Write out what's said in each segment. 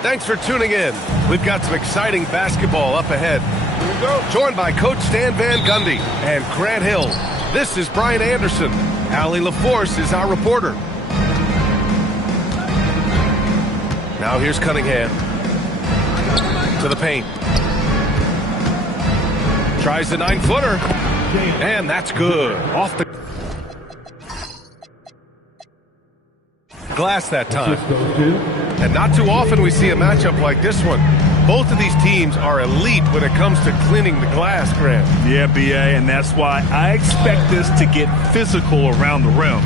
Thanks for tuning in. We've got some exciting basketball up ahead. Joined by Coach Stan Van Gundy and Grant Hill. This is Brian Anderson. Allie LaForce is our reporter. Now here's Cunningham. To the paint. Tries the 9-footer. And that's good. Off the glass that time. And not too often we see a matchup like this one. Both of these teams are elite when it comes to cleaning the glass, Grant. Yeah, B.A., and that's why I expect this to get physical around the rim,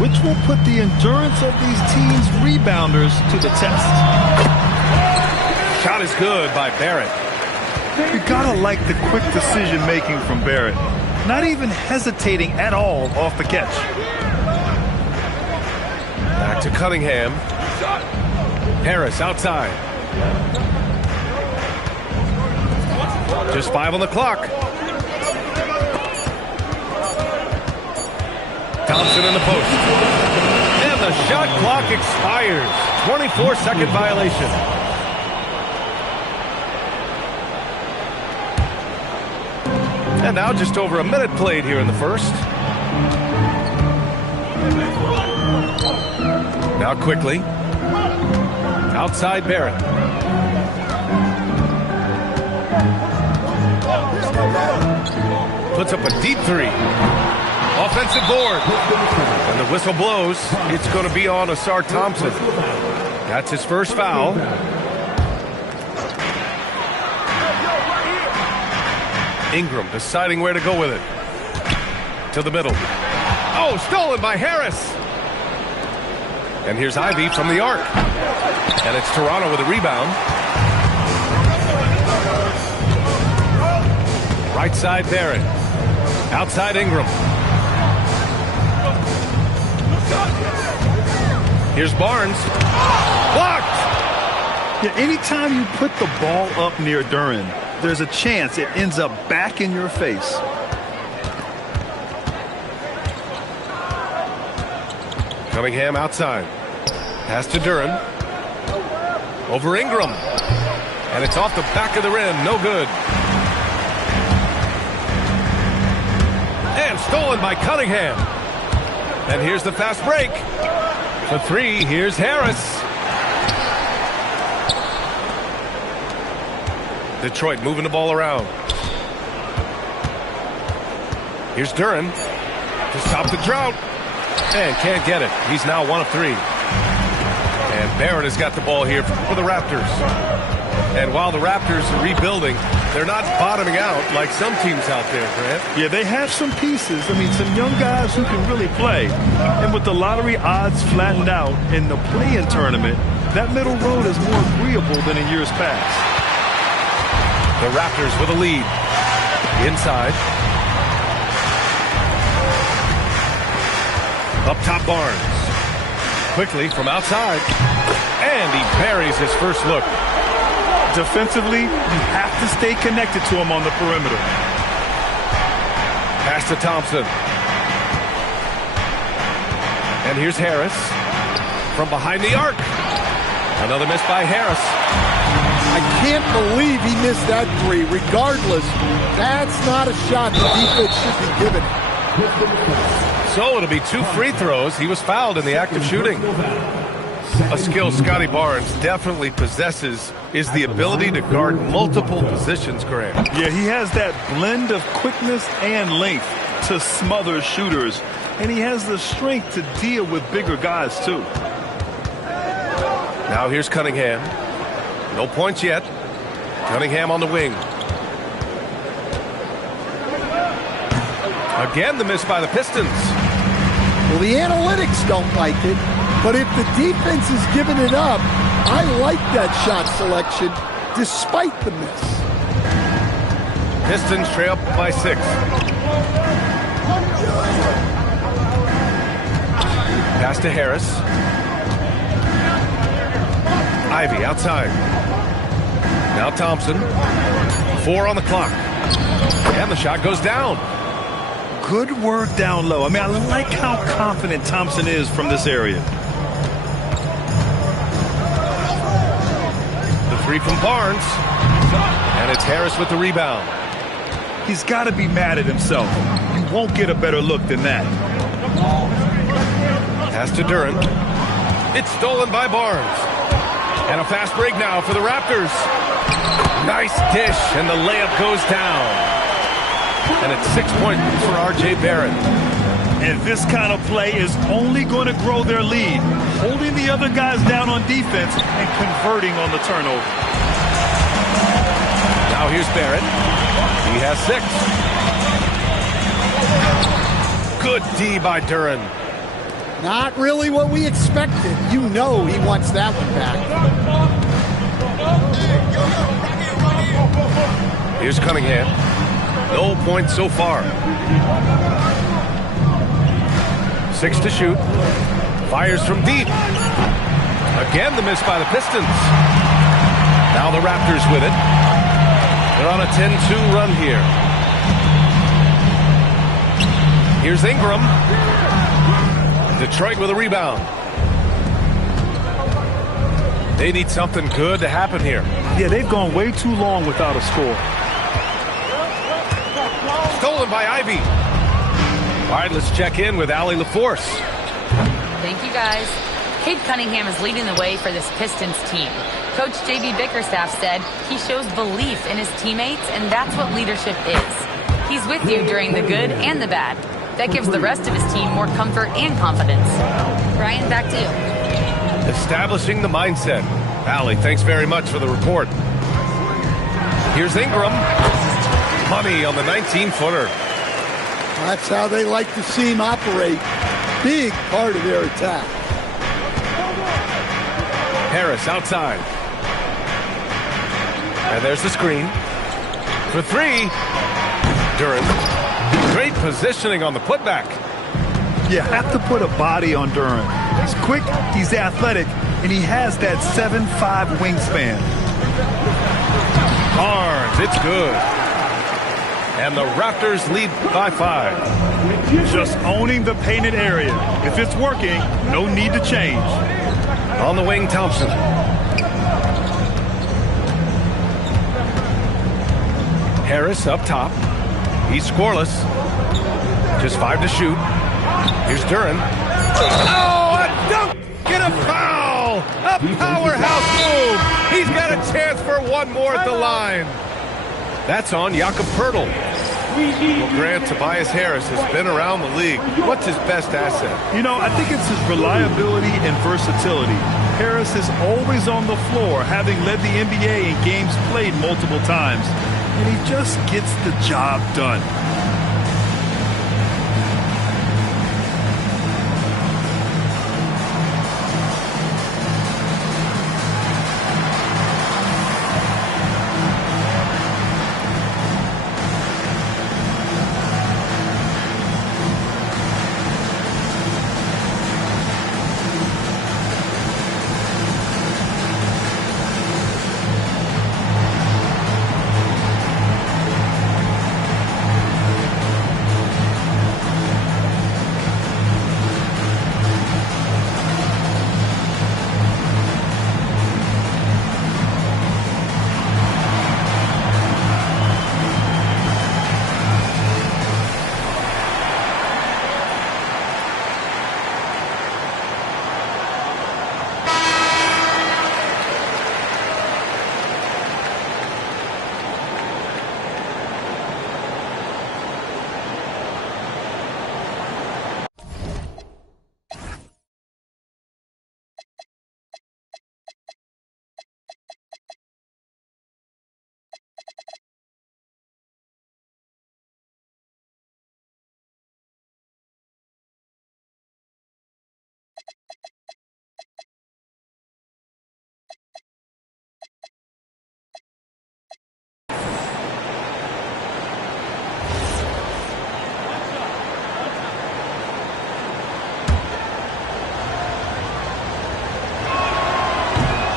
which will put the endurance of these teams' rebounders to the test. Shot is good by Barrett. You gotta like the quick decision-making from Barrett. Not even hesitating at all off the catch. Back to Cunningham. Harris outside. Just 5 on the clock. Thompson in the post. And the shot clock expires. 24-second violation. And now just over a minute played here in the first. Now quickly. Outside Barrett. Puts up a deep three. Offensive board. And the whistle blows. It's going to be on Asar Thompson. That's his first foul. Ingram deciding where to go with it. To the middle. Oh, stolen by Harris. And here's Ivy from the arc. And it's Toronto with a rebound. Right side Barrett. Outside Ingram. Here's Barnes. Blocked! Yeah, anytime you put the ball up near Duren, there's a chance it ends up back in your face. Cunningham outside. Pass to Duren. Over Ingram. And it's off the back of the rim. No good. And stolen by Cunningham. And here's the fast break. For three, here's Harris. Detroit moving the ball around. Here's Duren to stop the drought. And can't get it. He's now 1 of 3. And Barrett has got the ball here for the Raptors. And while the Raptors are rebuilding, they're not bottoming out like some teams out there, Grant. Yeah, they have some pieces. I mean, some young guys who can really play. And with the lottery odds flattened out in the play-in tournament, that middle road is more agreeable than in years past. The Raptors with a lead. Inside. Up top Barnes. Quickly from outside. And he buries his first look. Defensively, you have to stay connected to him on the perimeter. Pass to Thompson. And here's Harris. From behind the arc. Another miss by Harris. I can't believe he missed that three. Regardless, that's not a shot the defense should be giving. So it'll be 2 free throws. He was fouled in the act of shooting. A skill Scotty Barnes definitely possesses is the ability to guard multiple positions, Grant. Yeah, he has that blend of quickness and length to smother shooters. And he has the strength to deal with bigger guys, too. Now here's Cunningham. No points yet. Cunningham on the wing. Again, the miss by the Pistons. Well, the analytics don't like it, but if the defense is giving it up, I like that shot selection despite the miss. Pistons trail by 6. Pass to Harris. Ivy outside. Now Thompson. 4 on the clock. And the shot goes down. Good work down low. I mean, I like how confident Thompson is from this area. Three from Barnes. And it's Harris with the rebound. He's got to be mad at himself. You won't get a better look than that. Pass to Duren. It's stolen by Barnes. And a fast break now for the Raptors. Nice dish, and the layup goes down. And it's 6 points for R.J. Barrett. And this kind of play is only going to grow their lead, holding the other guys down on defense and converting on the turnover. Now here's Barrett. He has 6. Good D by Duren. Not really what we expected. You know he wants that one back. Here's Cunningham. No points so far. 6 to shoot. Fires from deep. Again, the miss by the Pistons. Now the Raptors with it. They're on a 10-2 run here. Here's Ingram. Detroit with a rebound. They need something good to happen here. Yeah, they've gone way too long without a score. Stolen by Ivy. All right, let's check in with Allie LaForce. Thank you, guys. Cade Cunningham is leading the way for this Pistons team. Coach J.B. Bickerstaff said he shows belief in his teammates, and that's what leadership is. He's with you during the good and the bad. That gives the rest of his team more comfort and confidence. Brian, back to you. Establishing the mindset. Allie, thanks very much for the report. Here's Ingram. Money on the 19-footer. That's how they like to see him operate. Big part of their attack. Harris outside. And there's the screen. For 3. Duren. Great positioning on the putback. You have to put a body on Duren. He's quick, he's athletic, and he has that 7'5" wingspan. Barnes, it's good. And the Raptors lead by 5. Just owning the painted area. If it's working, no need to change. On the wing, Thompson. Harris up top. He's scoreless. Just 5 to shoot. Here's Duren. Oh, a dunk! Get a foul! A powerhouse move! He's got a chance for one more at the line. That's on Jakob Poeltl. Well, Grant, Tobias Harris has been around the league. What's his best asset? You know, I think it's his reliability and versatility. Harris is always on the floor, having led the NBA in games played multiple times. And he just gets the job done.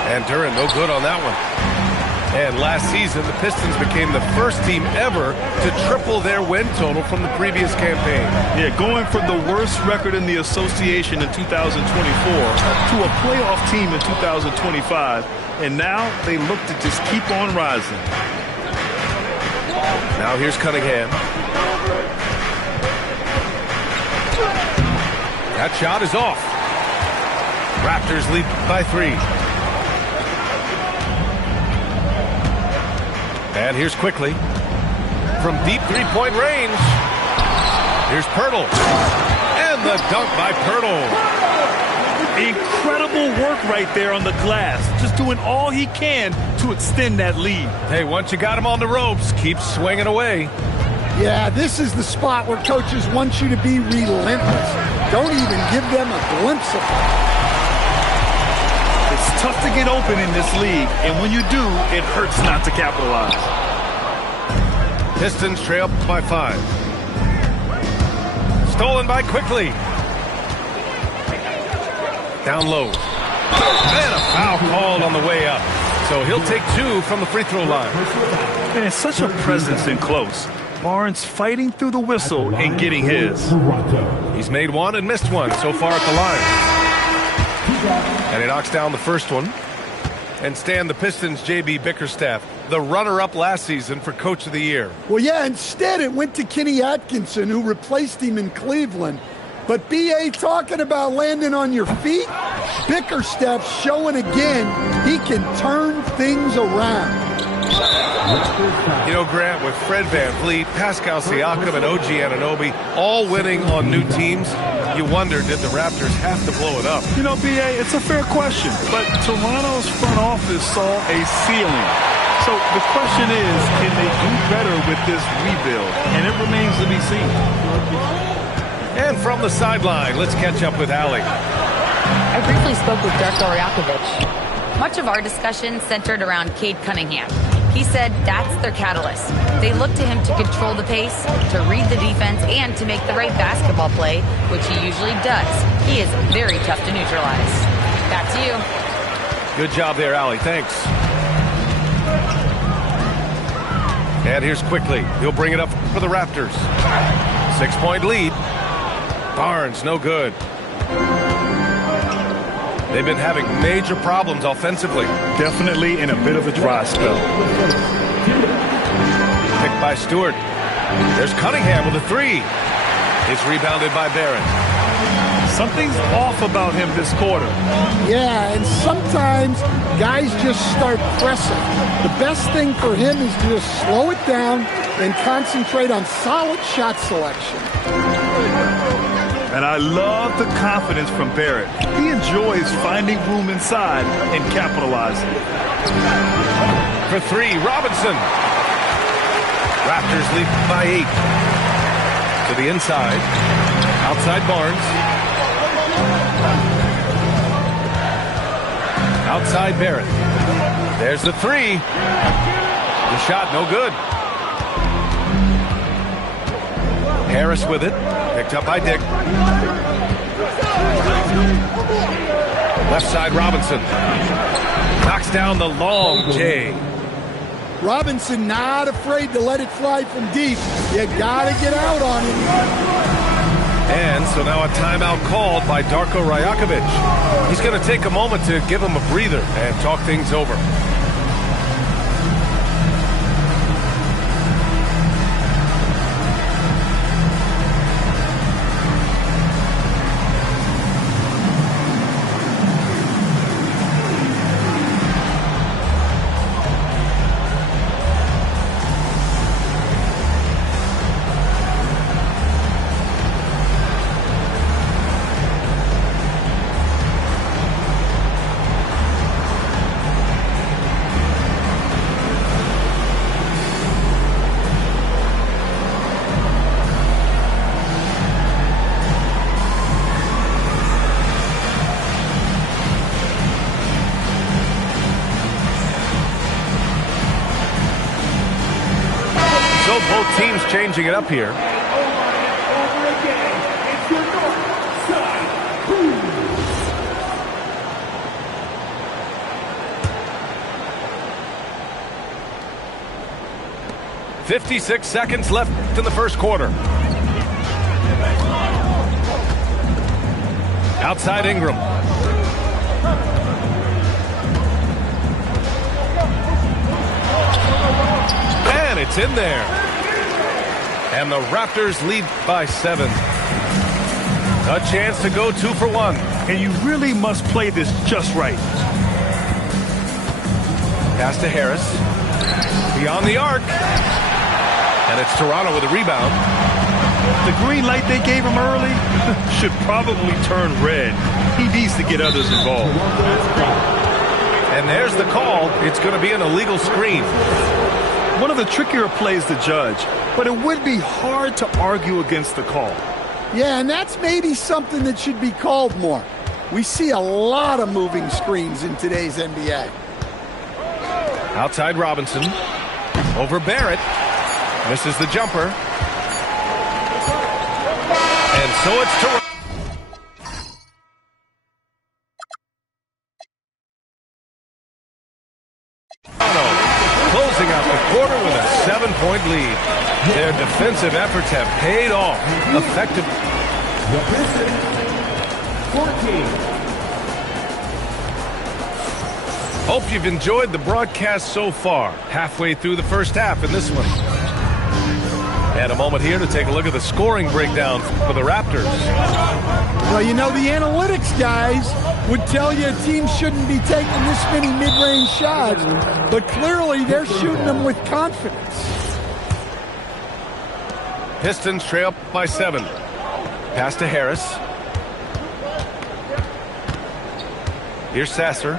And Duren, no good on that one. And last season, the Pistons became the first team ever to triple their win total from the previous campaign. Yeah, going from the worst record in the association in 2024 to a playoff team in 2025. And now they look to just keep on rising. Now here's Cunningham. That shot is off. Raptors lead by 3. And here's Quickly. From deep three-point range. Here's Pirtle. And the dunk by Pirtle. Incredible work right there on the glass. Just doing all he can to extend that lead. Hey, once you got him on the ropes, keep swinging away. Yeah, this is the spot where coaches want you to be relentless. Don't even give them a glimpse of it. It's tough to get open in this league, and when you do, it hurts not to capitalize. Pistons trail by 5. Stolen by Quickly. Down low. And a foul called on the way up. So he'll take 2 from the free throw line. And it's such a presence in close. Barnes fighting through the whistle and getting his. He's made 1 and missed 1 so far at the line. And he knocks down the first one. And Stan, the Pistons' J.B. Bickerstaff, the runner-up last season for Coach of the Year. Well, yeah, instead it went to Kenny Atkinson, who replaced him in Cleveland. But B.A. talking about landing on your feet, Bickerstaff's showing again he can turn things around. You know, Grant, with Fred VanVleet, Pascal Siakam, and OG Anunoby all winning on new teams, you wonder, did the Raptors have to blow it up? You know, B.A., it's a fair question, but Toronto's front office saw a ceiling. So the question is, can they do better with this rebuild? And it remains to be seen. And from the sideline, let's catch up with Allie. I briefly spoke with Darko Rajakovic. Much of our discussion centered around Cade Cunningham. He said that's their catalyst. They look to him to control the pace, to read the defense, and to make the right basketball play, which he usually does. He is very tough to neutralize. Back to you. Good job there, Allie. Thanks. And here's Quickly. He'll bring it up for the Raptors. 6-point lead. Barnes, no good. They've been having major problems offensively. Definitely in a bit of a dry spell. Picked by Stewart. There's Cunningham with a 3. It's rebounded by Barrett. Something's off about him this quarter. Yeah, and sometimes guys just start pressing. The best thing for him is to just slow it down and concentrate on solid shot selection. And I love the confidence from Barrett. He enjoys finding room inside and capitalizing. For 3, Robinson. Raptors lead by 8. To the inside. Outside Barnes. Outside Barrett. There's the 3. The shot, no good. Harris with it. Picked up by Dick. Left side, Robinson. Knocks down the long J. Robinson not afraid to let it fly from deep. You gotta get out on it. And so now a timeout called by Darko Rajakovic. He's going to take a moment to give him a breather and talk things over. Both teams changing it up here. 56 seconds left in the first quarter. Outside Ingram. And it's in there. And the Raptors lead by 7. A chance to go 2 for 1. And you really must play this just right. Pass to Harris. Beyond the arc. And it's Toronto with a rebound. The green light they gave him early should probably turn red. He needs to get others involved. And there's the call. It's going to be an illegal screen. One of the trickier plays to judge, but it would be hard to argue against the call. Yeah, and that's maybe something that should be called more. We see a lot of moving screens in today's NBA. Outside Robinson. Over Barrett. Misses the jumper. And so it's Toronto. Closing out the quarter with a 7-point lead. Their defensive efforts have paid off. Effective. The Pistons, 14. Hope you've enjoyed the broadcast so far. Halfway through the first half in this one. And a moment here to take a look at the scoring breakdown for the Raptors. Well, you know, the analytics guys would tell you a team shouldn't be taking this many mid-range shots, but clearly they're shooting them with confidence. Pistons trail by 7. Pass to Harris. Here's Sasser.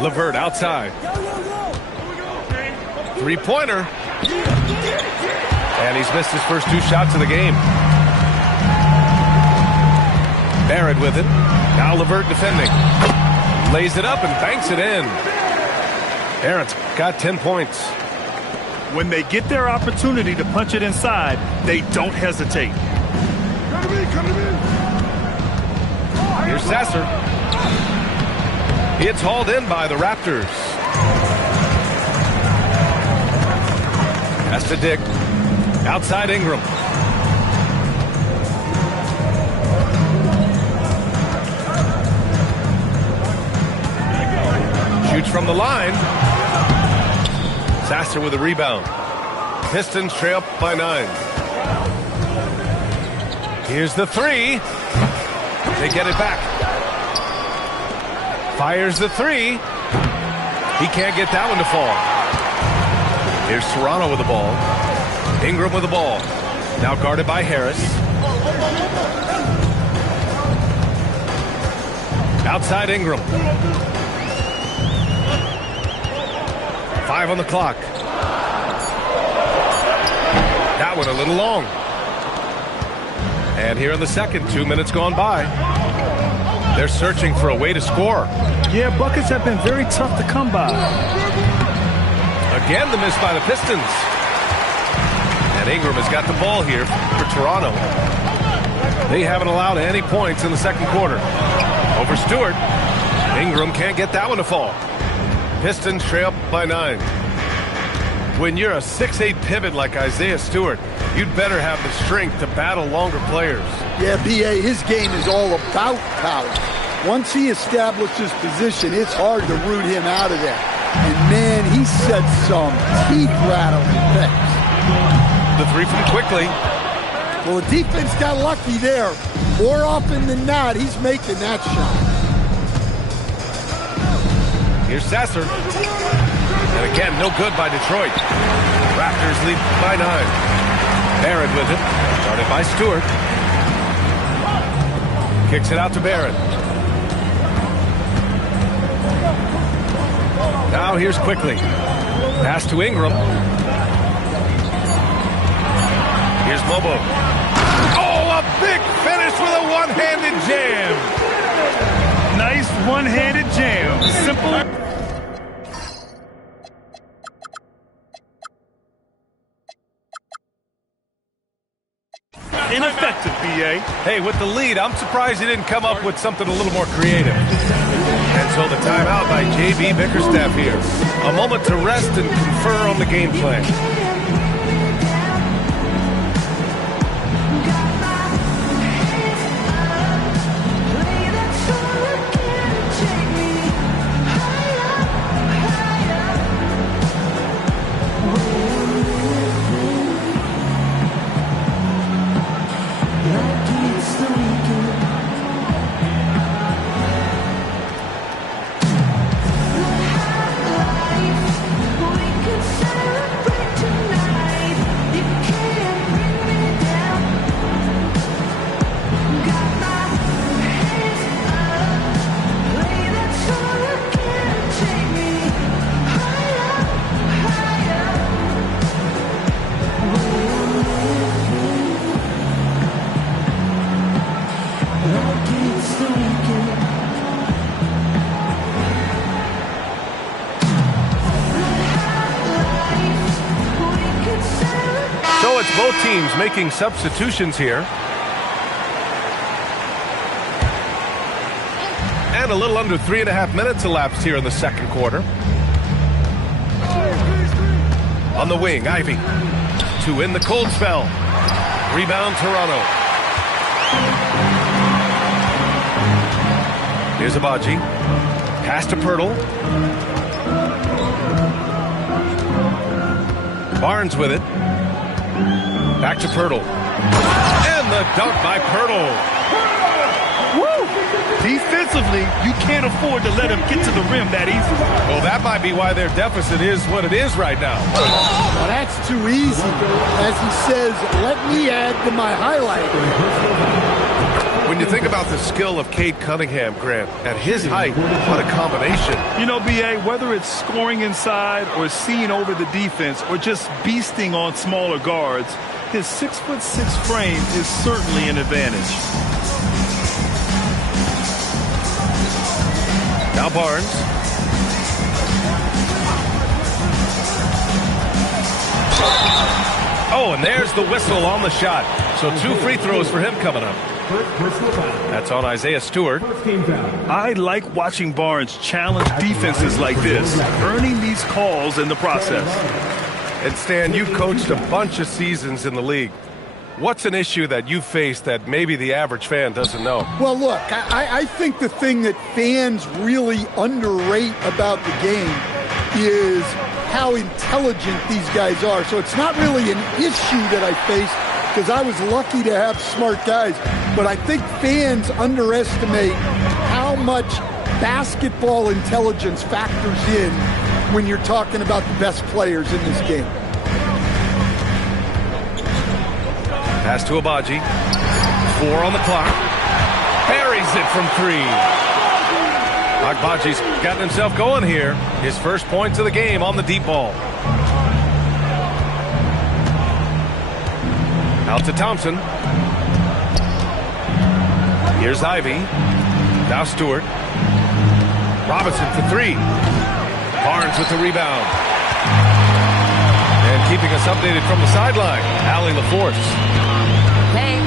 LeVert outside. Three-pointer. And he's missed his first 2 shots of the game. Barrett with it. Now LeVert defending. Lays it up and banks it in. Barrett's got 10 points. When they get their opportunity to punch it inside, they don't hesitate. Come to me. Here's Sasser. It's hauled in by the Raptors. Pass to Dick. Outside Ingram. Shoots from the line. Sasser with a rebound. Pistons trail by 9. Here's the 3. They get it back. Fires the 3. He can't get that one to fall. Here's Toronto with the ball. Ingram with the ball. Now guarded by Harris. Outside Ingram. 5 on the clock. That one a little long. And here in the second, 2 minutes gone by. They're searching for a way to score. Yeah, buckets have been very tough to come by. Again, the miss by the Pistons. And Ingram has got the ball here for Toronto. They haven't allowed any points in the second quarter. Over Stewart. Ingram can't get that one to fall. Pistons trail by 9. When you're a 6'8 pivot like Isaiah Stewart, you'd better have the strength to battle longer players. Yeah, B.A., his game is all about power. Once he establishes position, it's hard to root him out of there. And, man, he sets some teeth-rattling things. The 3 from Quickly. Well, the defense got lucky there. More often than not, he's making that shot. Here's Sasser. And again, no good by Detroit. Raptors lead by 9. Barrett with it. Started by Stewart. Kicks it out to Barrett. Now here's Quickly. Pass to Ingram. Here's Lobo. Oh, a big finish with a one-handed jam. Nice one-handed jam. Simple. Ineffective, B.A. Hey, with the lead, I'm surprised he didn't come up with something a little more creative. And so the timeout by J.B. Bickerstaff here. A moment to rest and confer on the game plan. So it's both teams making substitutions here. And a little under 3.5 minutes elapsed here in the second quarter. On the wing, Ivy. To win the cold spell. Rebound, Toronto. Here's Abaji. Pass to Pirtle. Barnes with it. Back to Pirtle. And the dunk by Pirtle. Woo! Defensively, you can't afford to let him get to the rim that easily. Well, that might be why their deficit is what it is right now. Well, that's too easy. As he says, let me add to my highlight. When you think about the skill of Cade Cunningham, Grant, at his height, what a combination. You know, B.A., whether it's scoring inside or seeing over the defense or just beasting on smaller guards, his 6'6" frame is certainly an advantage. Now Barnes. Oh, and there's the whistle on the shot. So 2 free throws for him coming up. That's on Isaiah Stewart. I like watching Barnes challenge defenses like this, earning these calls in the process. And Stan, you've coached a bunch of seasons in the league. What's an issue that you face that maybe the average fan doesn't know? Well, look, I think the thing that fans really underrate about the game is how intelligent these guys are. So it's not really an issue that I face because I was lucky to have smart guys. But I think fans underestimate how much basketball intelligence factors in when you're talking about the best players in this game. Pass to Abaji. 4 on the clock. Buries it from 3. Agbaji's gotten himself going here. His first points of the game on the deep ball. Out to Thompson. Here's Ivy. Now Stewart. Robinson for 3. Barnes with the rebound. And keeping us updated from the sideline, Allie LaForce. Hey,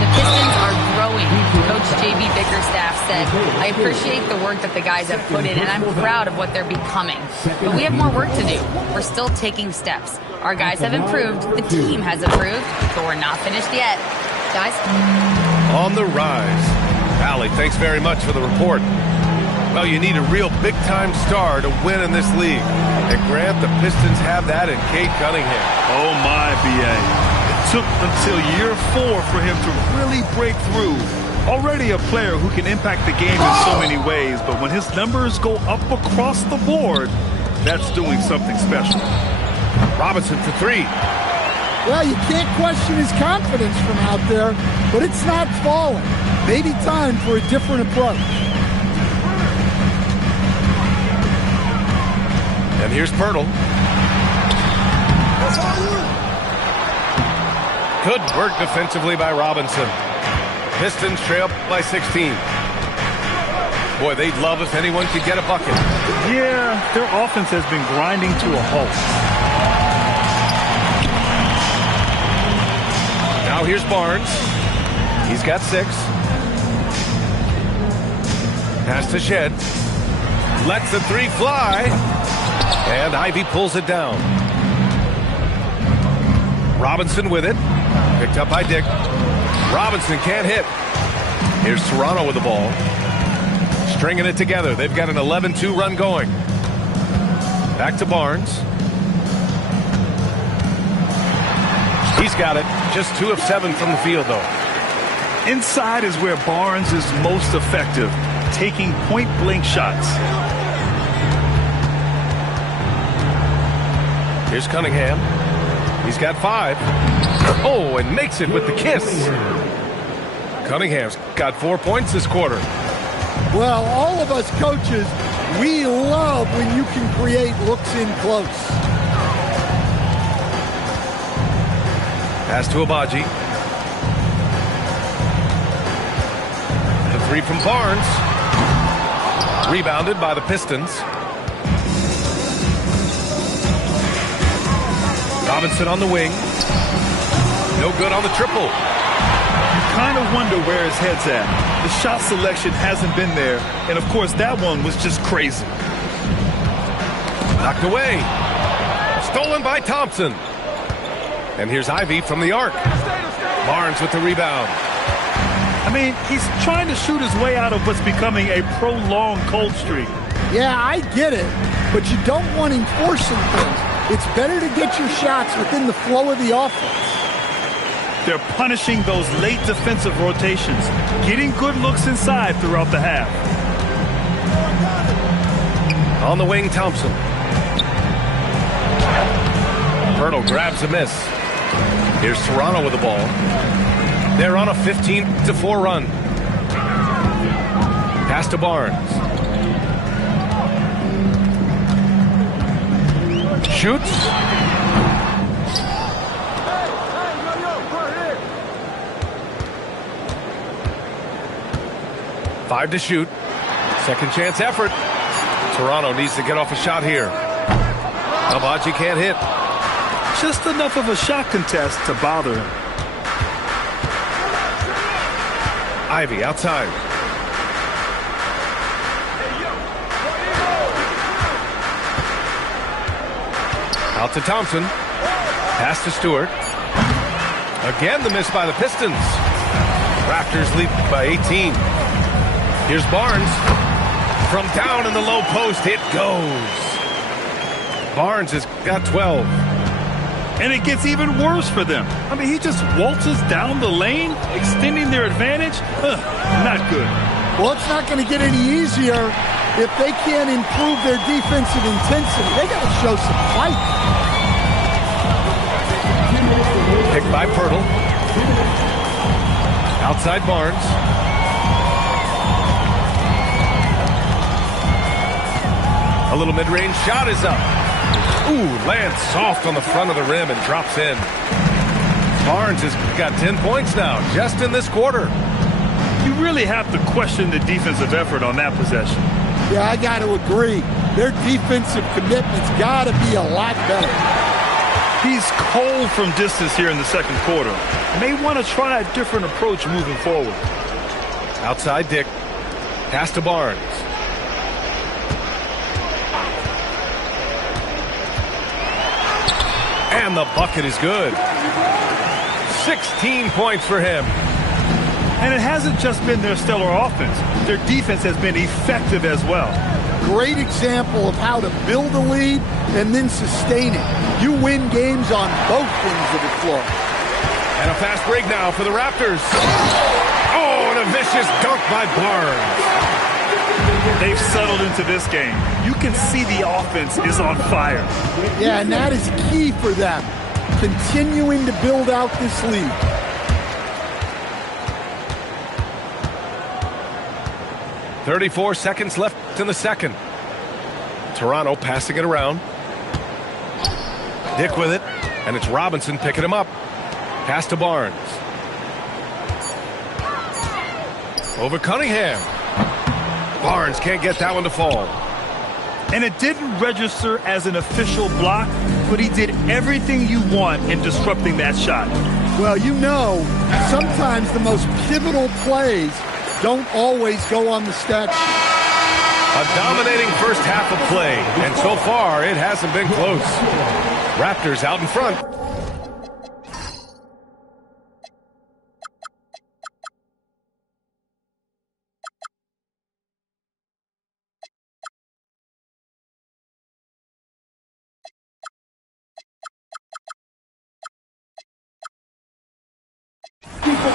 the Pistons are growing. Coach J.B. Bickerstaff said, I appreciate the work that the guys have put in, and I'm proud of what they're becoming. But we have more work to do. We're still taking steps. Our guys have improved. The team has improved, but we're not finished yet. Guys? On the rise. Allie, thanks very much for the report. Well, you need a real big-time star to win in this league. And Grant, the Pistons have that in Cade Cunningham. Oh, my, B.A. It took until year 4 for him to really break through. Already a player who can impact the game in so many ways, but when his numbers go up across the board, that's doing something special. Robinson for 3. Well, you can't question his confidence from out there, but it's not falling. Maybe time for a different approach. And here's Pirtle. Good work defensively by Robinson. Pistons trail by 16. Boy, they'd love if anyone could get a bucket. Yeah, their offense has been grinding to a halt. Now here's Barnes. He's got 6. Pass to Shed. Lets the 3 fly. And Ivy pulls it down. Robinson with it. Picked up by Dick. Robinson can't hit. Here's Toronto with the ball. Stringing it together. They've got an 11-2 run going. Back to Barnes. He's got it. Just 2 of 7 from the field, though. Inside is where Barnes is most effective, taking point-blank shots. Here's Cunningham. He's got 5. Oh, and makes it with the kiss. Cunningham's got 4 points this quarter. Well, all of us coaches, we love when you can create looks in close. Pass to Abaji. The 3 from Barnes. Rebounded by the Pistons. Robinson on the wing. No good on the triple. You kind of wonder where his head's at. The shot selection hasn't been there, and of course that one was just crazy. Knocked away. Stolen by Thompson. And here's Ivy from the arc. Barnes with the rebound. I mean, he's trying to shoot his way out of what's becoming a prolonged cold streak. Yeah, I get it, but you don't want him forcing things. It's better to get your shots within the flow of the offense. They're punishing those late defensive rotations, getting good looks inside throughout the half. On the wing, Thompson. Pirtle grabs a miss. Here's Toronto with the ball. They're on a 15-4 run. Pass to Barnes. Shoots. Five to shoot. Second chance effort. Toronto needs to get off a shot here. Abaji can't hit. Just enough of a shot contest to bother him. Ivy outside. Out to Thompson. Pass to Stewart. Again the miss by the Pistons. Raptors lead by 18. Here's Barnes. From down in the low post, it goes. Barnes has got 12. And it gets even worse for them. I mean, he just waltzes down the lane, extending their advantage. Not good. Well, it's not going to get any easier if they can't improve their defensive intensity. They got to show some fight. Picked by Pirtle. Outside Barnes. A little mid-range shot is up. Ooh, lands soft on the front of the rim and drops in. Barnes has got 10 points now, just in this quarter. You really have to question the defensive effort on that possession. Yeah, I got to agree. Their defensive commitment's got to be a lot better. He's cold from distance here in the second quarter. May want to try a different approach moving forward. Outside Dick. Pass to Barnes. And the bucket is good. 16 points for him. And it hasn't just been their stellar offense. Their defense has been effective as well. Great example of how to build a lead and then sustain it. You win games on both ends of the floor. And a fast break now for the Raptors. Oh, and a vicious dunk by Barnes. They've settled into this game. You can see the offense is on fire. Yeah, and that is key for them. Continuing to build out this lead. .34 seconds left in the second. Toronto passing it around. Dick with it, and it's Robinson picking him up. Pass to Barnes. Over Cunningham. Barnes can't get that one to fall. And it didn't register as an official block, but he did everything you want in disrupting that shot. Well, you know, sometimes the most pivotal plays don't always go on the stat sheet. A dominating first half of play, and so far it hasn't been close. Raptors out in front.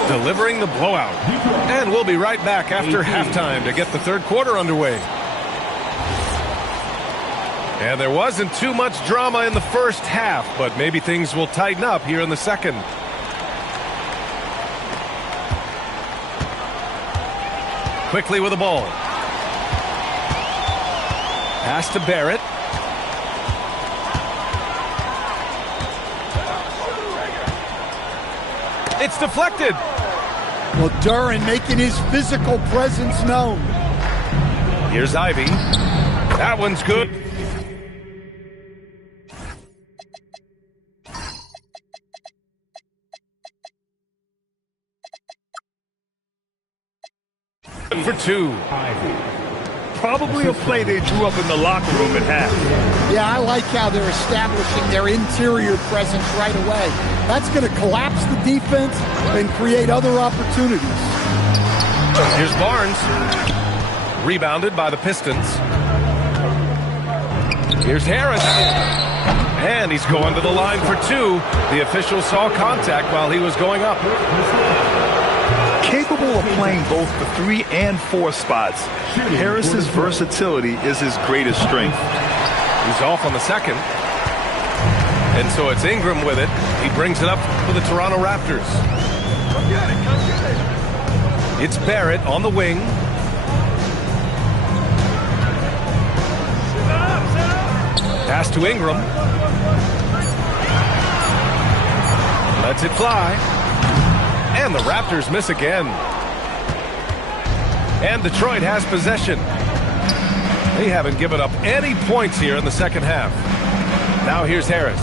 Delivering the blowout. And we'll be right back after halftime to get the third quarter underway. And there wasn't too much drama in the first half, but maybe things will tighten up here in the second. Quickly with the ball. Pass to Barrett. It's deflected. Well, Duren making his physical presence known. Here's Ivy. That one's good. For two. Probably a play they drew up in the locker room at half. Yeah, I like how they're establishing their interior presence right away. That's going to collapse the defense and create other opportunities. Here's Barnes. Rebounded by the Pistons. Here's Harris. And he's going to the line for two. The official saw contact while he was going up. Capable of playing both the 3 and 4 spots, Harris's versatility is his greatest strength. He's off on the second. And so it's Ingram with it. He brings it up for the Toronto Raptors. Come get it, come get it. It's Barrett on the wing. Pass to Ingram. Lets it fly. And the Raptors miss again. And Detroit has possession. They haven't given up any points here in the second half. Now here's Harris.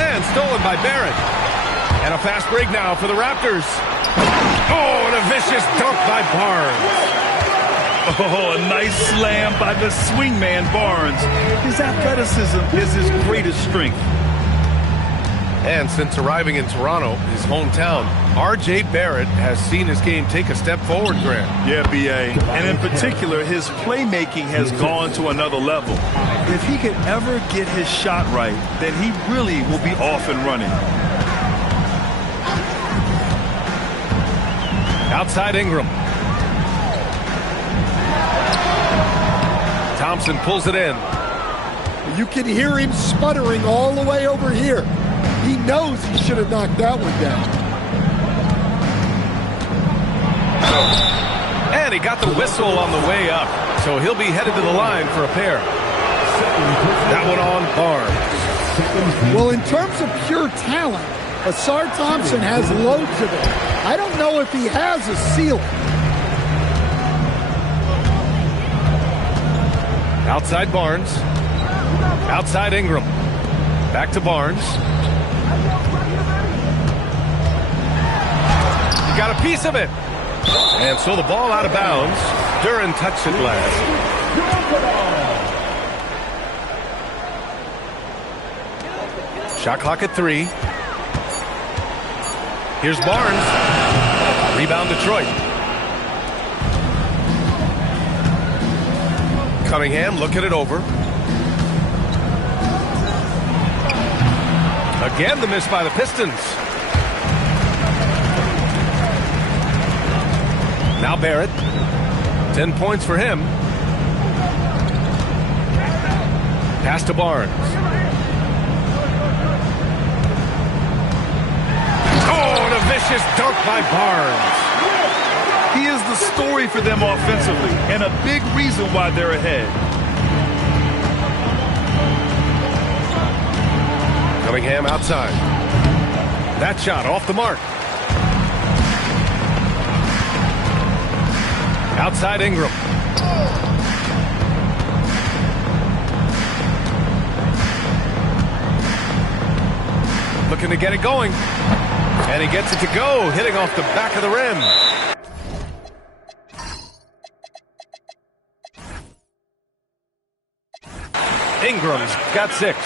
And stolen by Barrett. And a fast break now for the Raptors. Oh, and a vicious dunk by Barnes. Oh, a nice slam by the swingman Barnes. His athleticism is his greatest strength. And since arriving in Toronto, his hometown, R.J. Barrett has seen his game take a step forward, Grant. Yeah, B.A. And in particular, his playmaking has gone to another level. If he could ever get his shot right, then he really will be off and running. Outside Ingram. Thompson pulls it in. You can hear him sputtering all the way over here. He knows he should have knocked that one down. And he got the whistle on the way up, so he'll be headed to the line for a pair. That one on Barnes. Well, in terms of pure talent, Asar Thompson has loads of it. I don't know if he has a ceiling. Outside Barnes. Outside Ingram. Back to Barnes. Got a piece of it. And so the ball out of bounds. Duren touched it last. Shot clock at 3. Here's Barnes. Rebound Detroit. Cunningham looking it over. Again, the miss by the Pistons. Now Barrett. 10 points for him. Pass to Barnes. Oh, and a vicious dunk by Barnes. He is the story for them offensively and a big reason why they're ahead. Cunningham outside. That shot off the mark. Outside Ingram. Looking to get it going. And he gets it to go, hitting off the back of the rim. Ingram's got 6.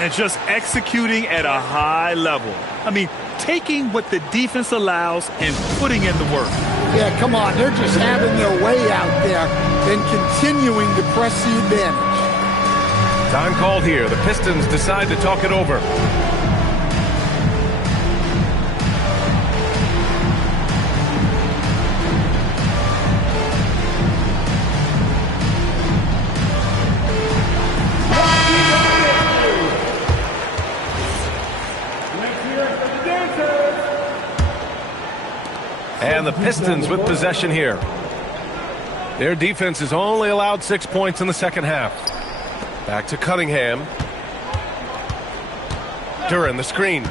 And just executing at a high level. I mean, taking what the defense allows and putting in the work. Yeah, come on. They're just having their way out there and continuing to press the advantage. Time called here. The Pistons decide to talk it over. And the Pistons with possession here. Their defense has only allowed 6 points in the second half. Back to Cunningham. Duran, the screen.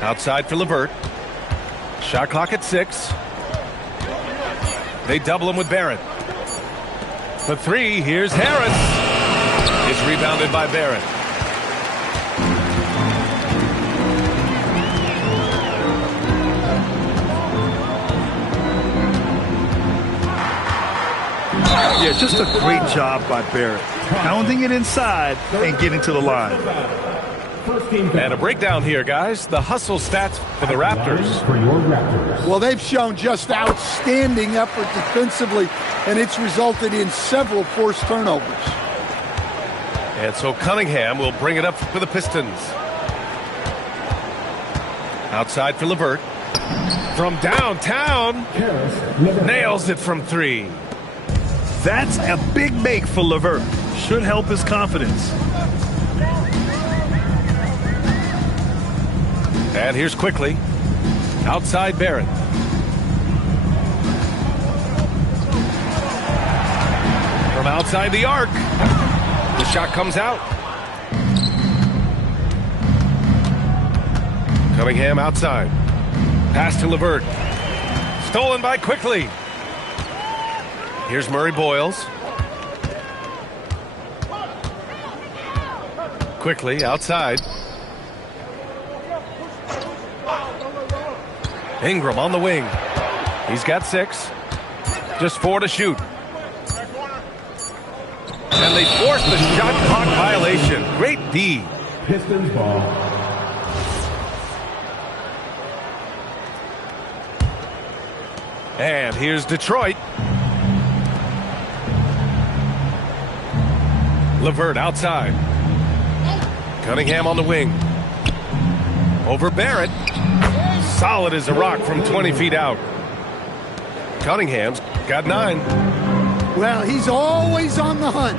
Outside for LeVert. Shot clock at 6. They double him with Barrett. For 3, here's Harris. It's rebounded by Barrett. Yeah, just a great job by Barrett. Pounding it inside and getting to the line. And a breakdown here, guys. The hustle stats for the Raptors. Well, they've shown just outstanding effort defensively, and it's resulted in several forced turnovers. And so Cunningham will bring it up for the Pistons. Outside for LeVert. From downtown. Nails it from 3. That's a big make for LeVert. Should help his confidence. And here's quickly. Outside Barrett. From outside the arc. The shot comes out. Cunningham outside. Pass to LeVert. Stolen by Quickly. Here's Murray Boyles. Quickly outside. Ingram on the wing. He's got 6. Just 4 to shoot. And they force the shot clock violation. Great D. Pistons ball. And here's Detroit. LeVert outside. Cunningham on the wing. Over Barrett. Solid as a rock from 20 feet out. Cunningham's got 9. Well, he's always on the hunt.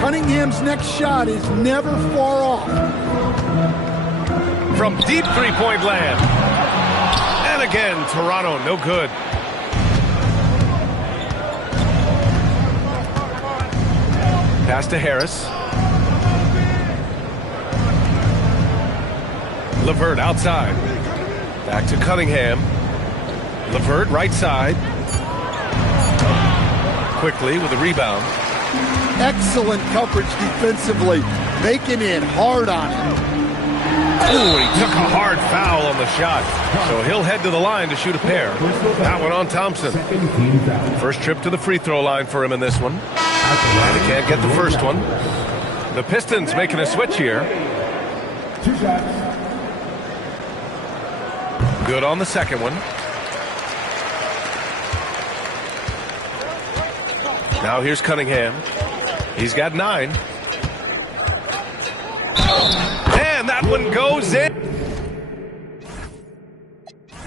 Cunningham's next shot is never far off. From deep three-point land. And again, Toronto, no good. Pass to Harris. LeVert outside. Back to Cunningham. LeVert right side. Quickly with a rebound. Excellent coverage defensively, making it hard on him. Ooh, he took a hard foul on the shot. So he'll head to the line to shoot a pair. That one on Thompson. First trip to the free throw line for him in this one. And he can't get the first one. The Pistons making a switch here. 2 shots. Good on the second one. Now here's Cunningham. He's got 9. And that one goes in.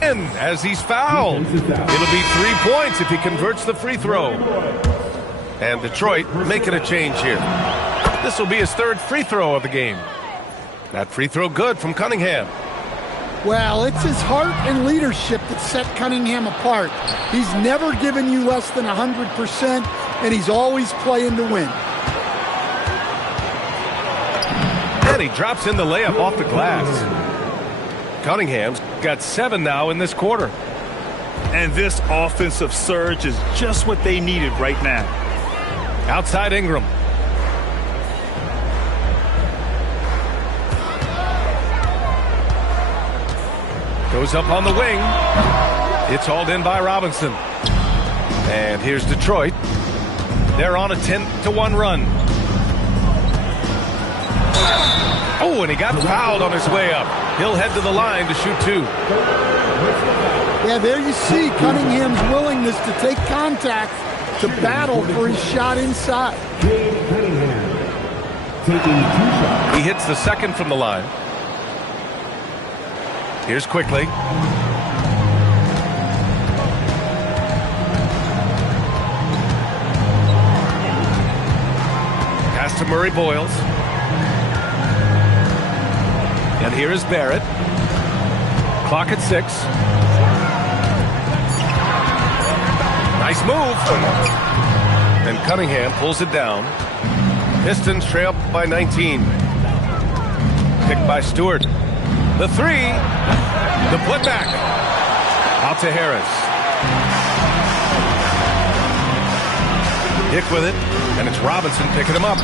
As he's fouled. It'll be 3 points if he converts the free throw. And Detroit making a change here. This will be his 3rd free throw of the game. That free throw good from Cunningham. Well, it's his heart and leadership that set Cunningham apart. He's never given you less than 100%, and he's always playing to win. And he drops in the layup off the glass. Cunningham's got 7 now in this quarter. And this offensive surge is just what they needed right now. Outside Ingram. Goes up on the wing. It's hauled in by Robinson. And here's Detroit. They're on a 10-1 run. Oh, and he got fouled on his way up. He'll head to the line to shoot 2. Yeah, there you see Cunningham's willingness to take contact to battle for his shot inside. He hits the second from the line. Here's Quickly. Pass to Murray Boyles. And here is Barrett. Clock at 6. Nice move. And Cunningham pulls it down. Pistons trail by 19. Picked by Stewart. The 3. The putback. Out to Harris. Dick with it. And it's Robinson picking him up.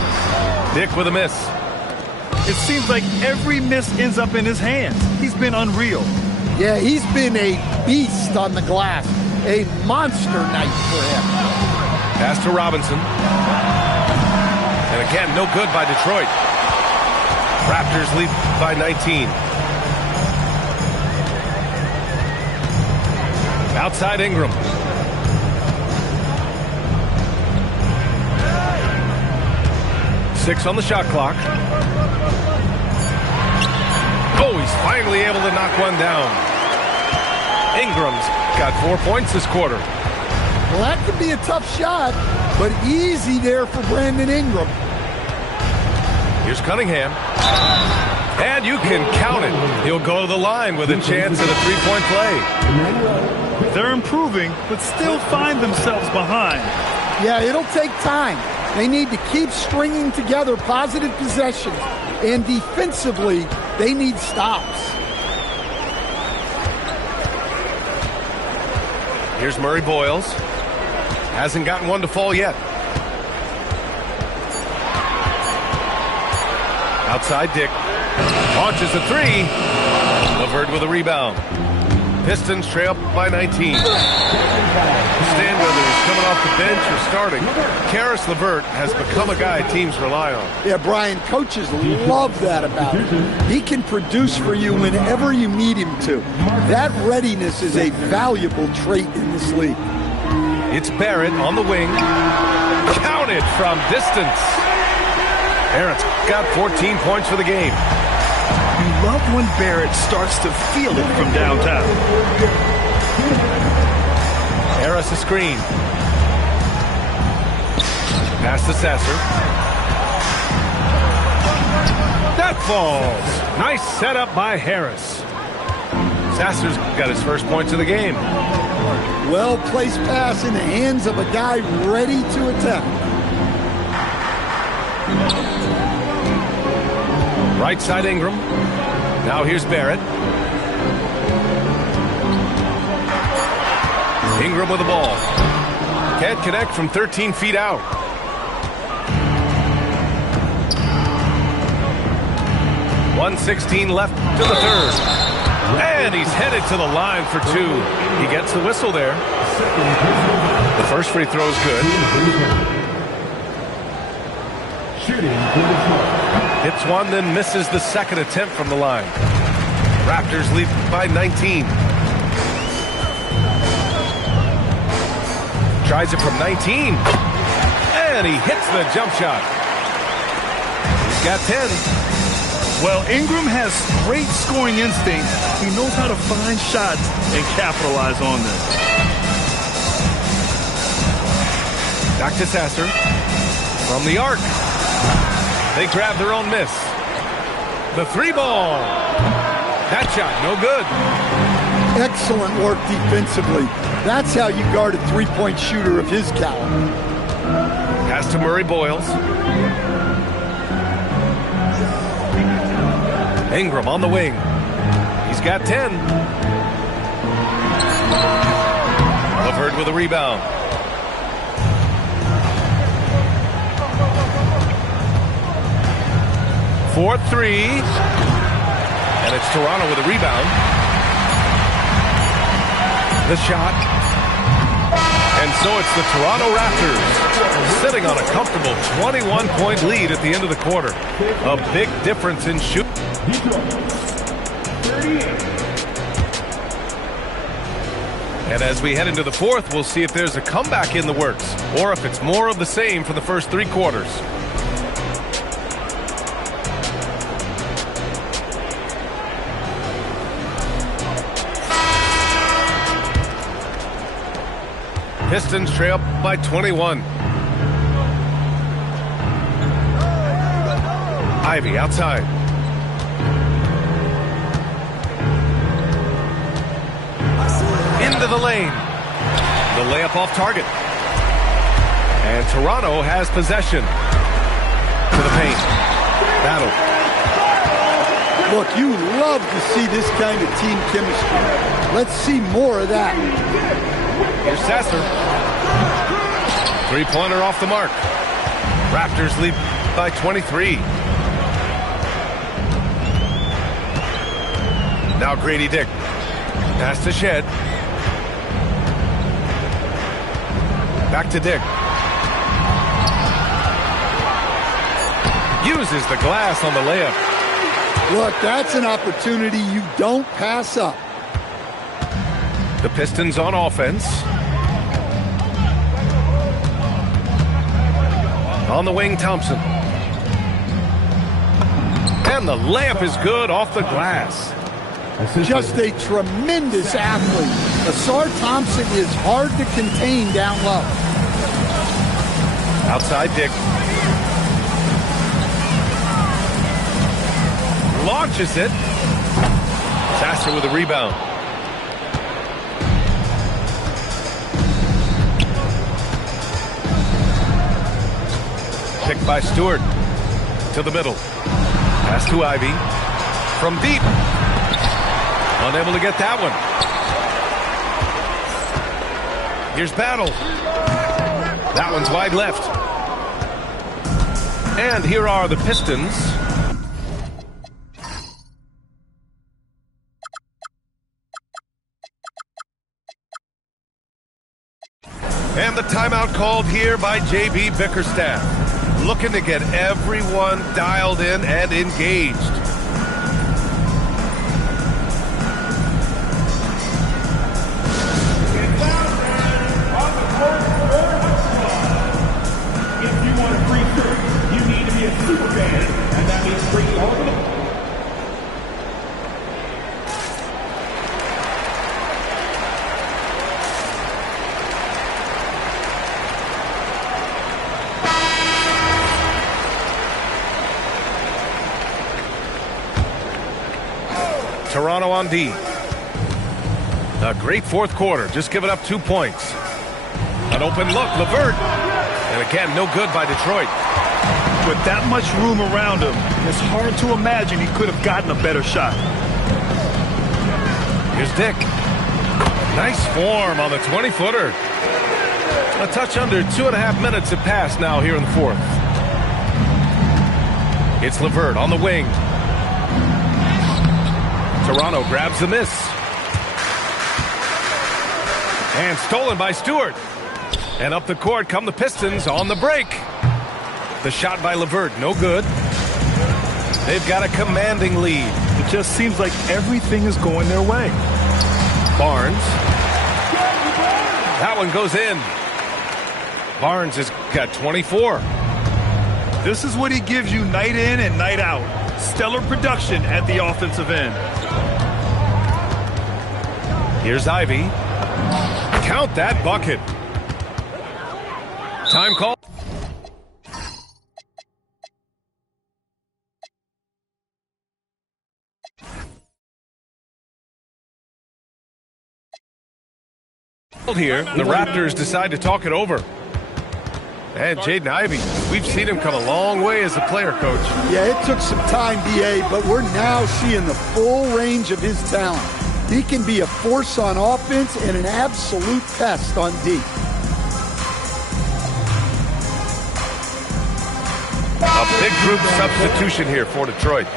Dick with a miss. It seems like every miss ends up in his hands. He's been unreal. Yeah, he's been a beast on the glass. A monster night for him. Pass to Robinson. And again, no good by Detroit. Raptors lead by 19. Outside Ingram. Six on the shot clock. Oh, he's finally able to knock one down. Ingram's got 4 points this quarter. Well, that could be a tough shot, but easy there for Brandon Ingram. Here's Cunningham. And you can count it. He'll go to the line with a chance at a three-point play. They're improving, but still find themselves behind. Yeah, it'll take time. They need to keep stringing together positive possessions. And defensively, they need stops. Here's Murray Boyles. Hasn't gotten one to fall yet. Outside Dick. Launches a 3. LeVert with a rebound. Pistons trail by 19. Stand whether he's coming off the bench or starting. Karis LeVert has become a guy teams rely on. Yeah, Brian, coaches love that about him. He can produce for you whenever you need him to. That readiness is a valuable trait in this league. It's Barrett on the wing. Counted from distance. Barrett's got 14 points for the game. You love when Barrett starts to feel it from downtown. Harris a screen. Pass to Sasser. That falls. Nice setup by Harris. Sasser's got his first points of the game. Well-placed pass in the hands of a guy ready to attack. Right side Ingram. Now here's Barrett. Ingram with the ball. Can't connect from 13 feet out. .116 left to the third. And he's headed to the line for 2. He gets the whistle there. The first free throw is good. Hits one, then misses the second attempt from the line. Raptors lead by 19. Tries it from 19. And he hits the jump shot. He's got 10. Well, Ingram has great scoring instinct. He knows how to find shots and capitalize on them. Back to Sasser. From the arc. They grab their own miss. The 3-ball. That shot, no good. Excellent work defensively. That's how you guard a three-point shooter of his caliber. Pass to Murray Boyles. Ingram on the wing. He's got 10. LeVert with a rebound. For 3. And it's Toronto with a rebound. The shot. And so it's the Toronto Raptors sitting on a comfortable 21-point lead at the end of the quarter. A big difference in shooting. And as we head into the fourth, we'll see if there's a comeback in the works or if it's more of the same for the first three quarters. Pistons trail by 21. Ivy outside. Into the lane. The layup off target. And Toronto has possession. To the paint. Battle. Look, you love to see this kind of team chemistry. Let's see more of that. Here's Sasser. Three-pointer off the mark. Raptors lead by 23. Now Grady Dick. Pass to Shed. Back to Dick. Uses the glass on the layup. Look, that's an opportunity you don't pass up. The Pistons on offense. On the wing, Thompson. And the layup is good off the glass. Just a tremendous athlete. Asar Thompson is hard to contain down low. Outside Dick. Launches it. Sasser with a rebound. Picked by Stewart. To the middle. Pass to Ivy. From deep. Unable to get that one. Here's Battle. That one's wide left. And here are the Pistons. And the timeout called here by J.B. Bickerstaff. Looking to get everyone dialed in and engaged. If you want a free shirt, you need to be a super fan, and that means free all of them. Toronto on D. A great fourth quarter. Just giving up 2 points. An open look, LeVert. And again, no good by Detroit. With that much room around him, it's hard to imagine he could have gotten a better shot. Here's Dick. Nice form on the 20-footer. A touch under 2.5 minutes have passed now here in the fourth. It's LeVert on the wing. Toronto grabs the miss. And stolen by Stewart. And up the court come the Pistons on the break. The shot by LeVert, no good. They've got a commanding lead. It just seems like everything is going their way. Barnes. That one goes in. Barnes has got 24. This is what he gives you night in and night out. Stellar production at the offensive end. Here's Ivy. Count that bucket. Time call. Here, the Raptors decide to talk it over. And Jaden Ivey, we've seen him come a long way as a player, Coach. Yeah, it took some time, B.A., but we're now seeing the full range of his talent. He can be a force on offense and an absolute pest on D. A big group substitution here for Detroit.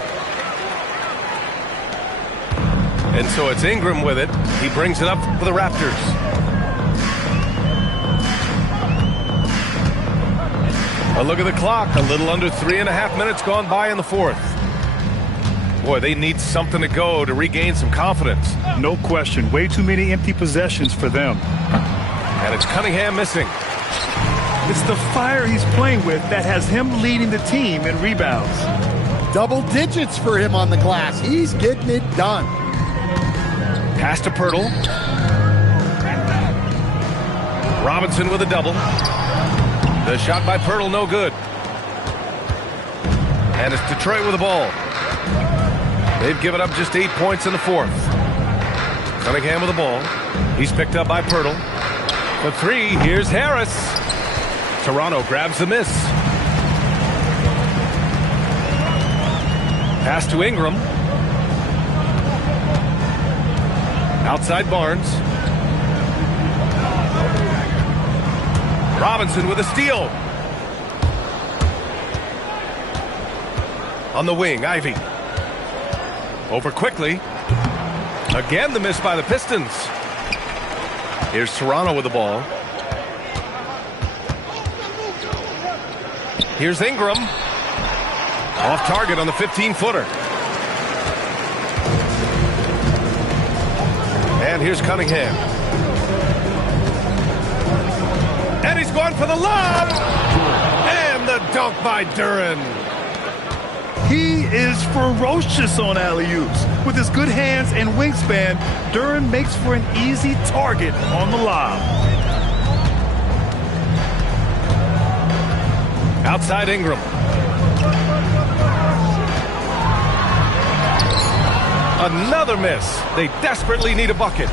And so it's Ingram with it. He brings it up for the Raptors. A look at the clock. A little under 3.5 minutes gone by in the fourth. Boy, they need something to go to regain some confidence. No question. Way too many empty possessions for them. And it's Cunningham missing. It's the fire he's playing with that has him leading the team in rebounds. Double digits for him on the glass. He's getting it done. Pass to Pirtle. Robinson with a double. The shot by Pirtle, no good. And it's Detroit with the ball. They've given up just 8 points in the fourth. Cunningham with the ball. He's picked up by Pirtle. The three, here's Harris. Toronto grabs the miss. Pass to Ingram. Outside Barnes. Robinson with a steal. On the wing, Ivy. Over quickly. Again, the miss by the Pistons. Here's Toronto with the ball. Here's Ingram. Off target on the 15-footer. And here's Cunningham. And he's going for the lob. And the dunk by Duren. He is ferocious on alley-oops. With his good hands and wingspan, Duren makes for an easy target on the lob. Outside Ingram. Another miss. They desperately need a bucket.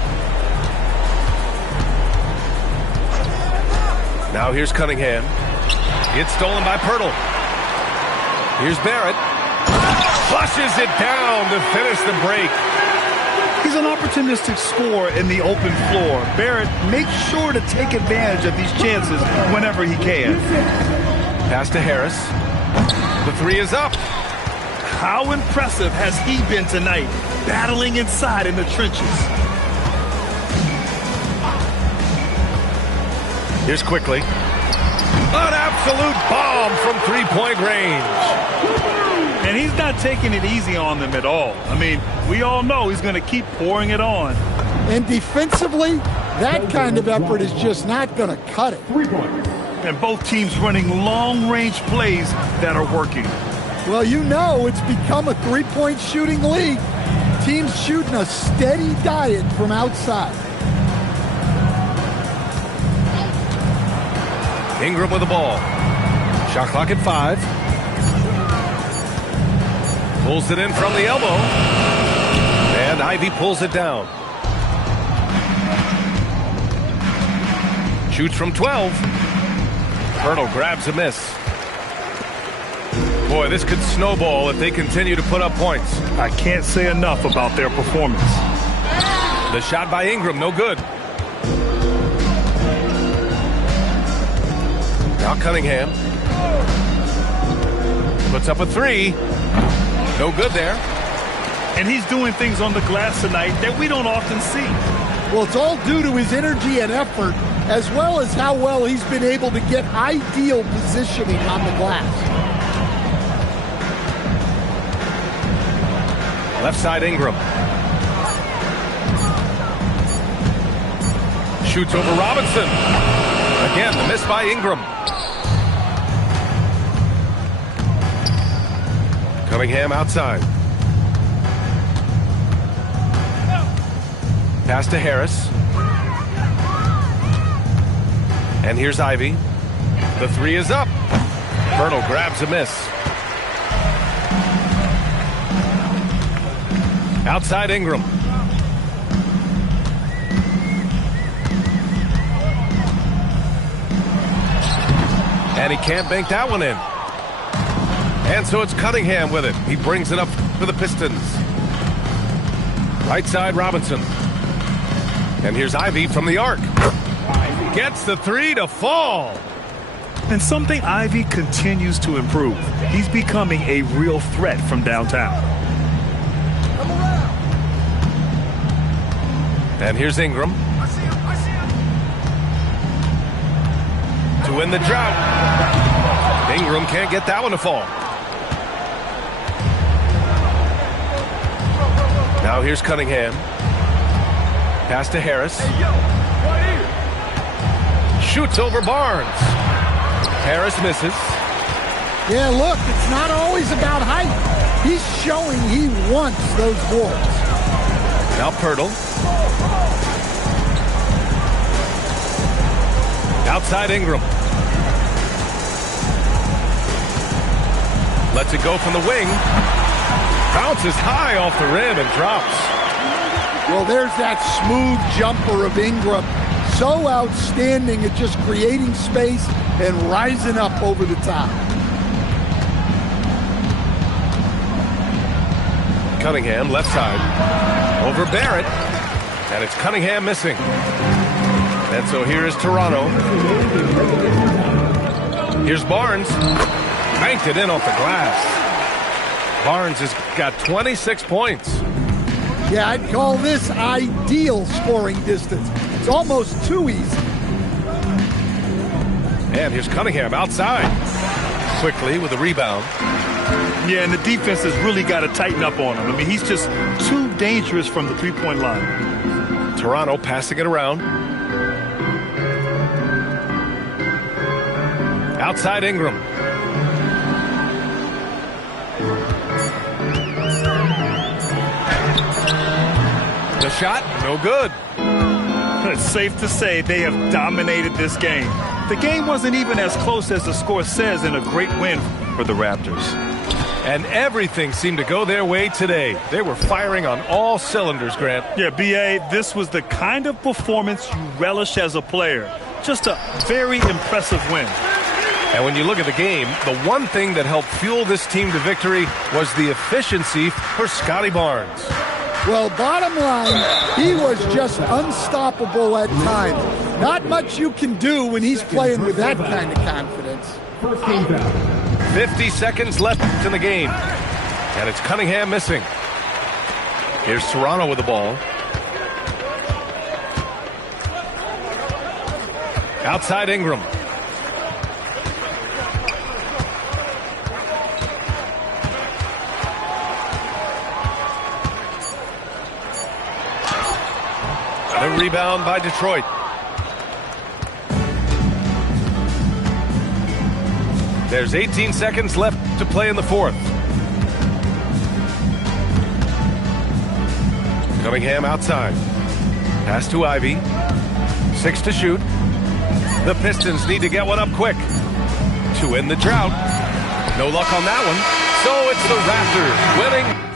Now here's Cunningham. It's stolen by Pirtle. Here's Barrett. Flushes it down to finish the break. He's an opportunistic scorer in the open floor. Barrett makes sure to take advantage of these chances whenever he can. Pass to Harris. The three is up. How impressive has he been tonight, battling inside in the trenches? Here's Quickly. An absolute bomb from three-point range. And he's not taking it easy on them at all. I mean, we all know he's going to keep pouring it on. And defensively, that kind of effort is just not going to cut it. And both teams running long-range plays that are working. Well, you know it's become a three-point shooting league. Teams shooting a steady diet from outside. Ingram with the ball. Shot clock at 5. Pulls it in from the elbow. And Ivy pulls it down. Shoots from 12. Pirtle grabs a miss. Boy, this could snowball if they continue to put up points. I can't say enough about their performance. The shot by Ingram, no good. Now Cunningham. Puts up a three. No good there. And he's doing things on the glass tonight that we don't often see. Well, it's all due to his energy and effort, as well as how well he's been able to get ideal positioning on the glass. Left side Ingram. Shoots over Robinson. Again, the miss by Ingram. Cunningham outside. Pass to Harris. And here's Ivy. The three is up. Pirtle grabs a miss. Outside Ingram. And he can't bank that one in. And so it's Cunningham with it. He brings it up for the Pistons. Right side Robinson. And here's Ivy from the arc. Gets the three to fall. And something Ivy continues to improve. He's becoming a real threat from downtown. And here's Ingram. To win the drought. Ingram can't get that one to fall. Now here's Cunningham. Pass to Harris. Shoots over Barnes. Harris misses. Yeah, look, it's not always about height. He's showing he wants those boards. Now Pirtle. Outside Ingram. Lets it go from the wing. Bounces high off the rim and drops. Well, there's that smooth jumper of Ingram. So outstanding at just creating space and rising up over the top. Cunningham, left side. Over Barrett. And it's Cunningham missing. And so here is Toronto. Here's Barnes. Banked it in off the glass. Barnes has got 26 points. Yeah, I'd call this ideal scoring distance. It's almost too easy. And here's Cunningham outside. Quickly with a rebound. Yeah, and the defense has really got to tighten up on him. I mean, he's just too dangerous from the three-point line. Toronto passing it around. Outside Ingram. The shot, no good. It's safe to say they have dominated this game. The game wasn't even as close as the score says, in a great win for the Raptors. And everything seemed to go their way today. They were firing on all cylinders, Grant. Yeah, B.A., this was the kind of performance you relish as a player. Just a very impressive win. And when you look at the game, the one thing that helped fuel this team to victory was the efficiency for Scotty Barnes. Well, bottom line, he was just unstoppable at times. Not much you can do when he's playing with that kind of confidence. 50 seconds left in the game. And it's Cunningham missing. Here's Toronto with the ball. Outside Ingram. The rebound by Detroit. There's 18 seconds left to play in the fourth. Cunningham outside. Pass to Ivy. 6 to shoot. The Pistons need to get one up quick to end the drought. No luck on that one. So it's the Raptors winning